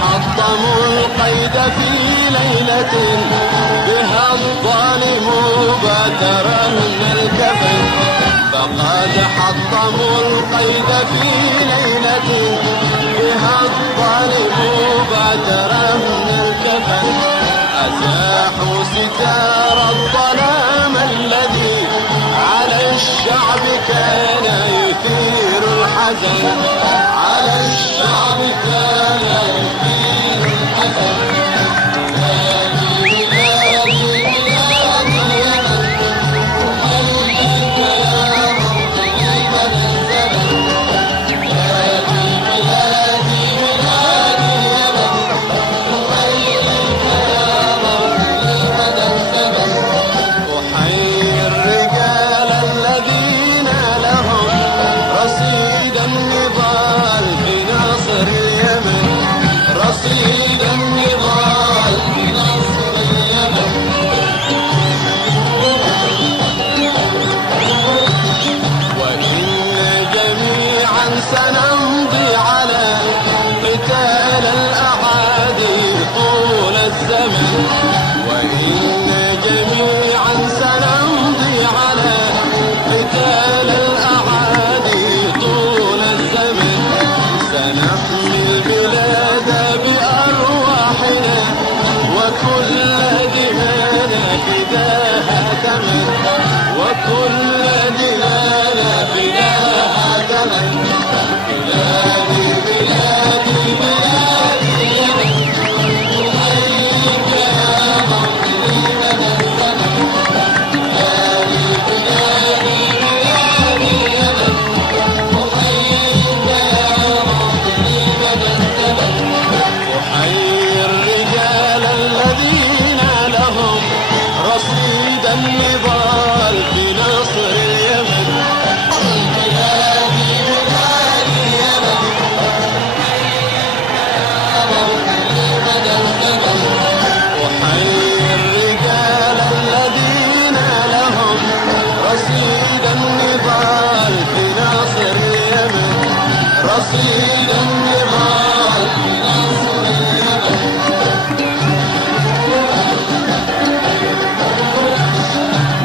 حطموا القيد في ليلة بها الظالم باترا من الكفن. فقد حطموا القيد في ليلة بها الظالم باترا من الكفن. أزاحوا ستار الظلام الذي على الشعب كان يثير الحزن. على الشعب كان يثير الحزن. رصيد النضال بنصر اليمن. وإن جميعا سنمضي على قتال الأعادي طول الزمن. وإن جميعا سنمضي على قتال الأعادي طول الزمن. سنحمي البلاد بأرواحنا وكل دمانا فداها ثمن. وكل دمانا فداها ثمن. بلادي بلادي بلادي اليمن أحييك يا موطني مدى الزمن. بلادي بلادي بلادي اليمن أحييك يا موطني مدى الزمن. أحيي الرجال الذين لهم رصيد النضال بنصر اليمن. بلادي بلادي اليمن أحييك يا موطني مدى الزمن. أحيي الرجال الذين لهم رصيد النضال بنصر اليمن. رصيد النضال بنصر اليمن.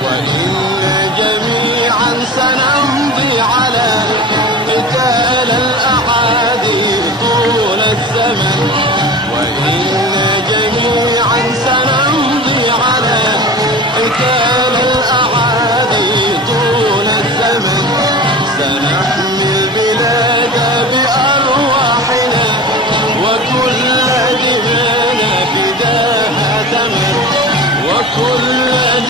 وإن جميعا سنمضي على قتال الأعادي طول الزمن. وإن جميعا سنمضي على قتال الأعادي طول الزمن. سنحمي البلاد بأرواحنا وكل دمانا فداها ثمن. وكل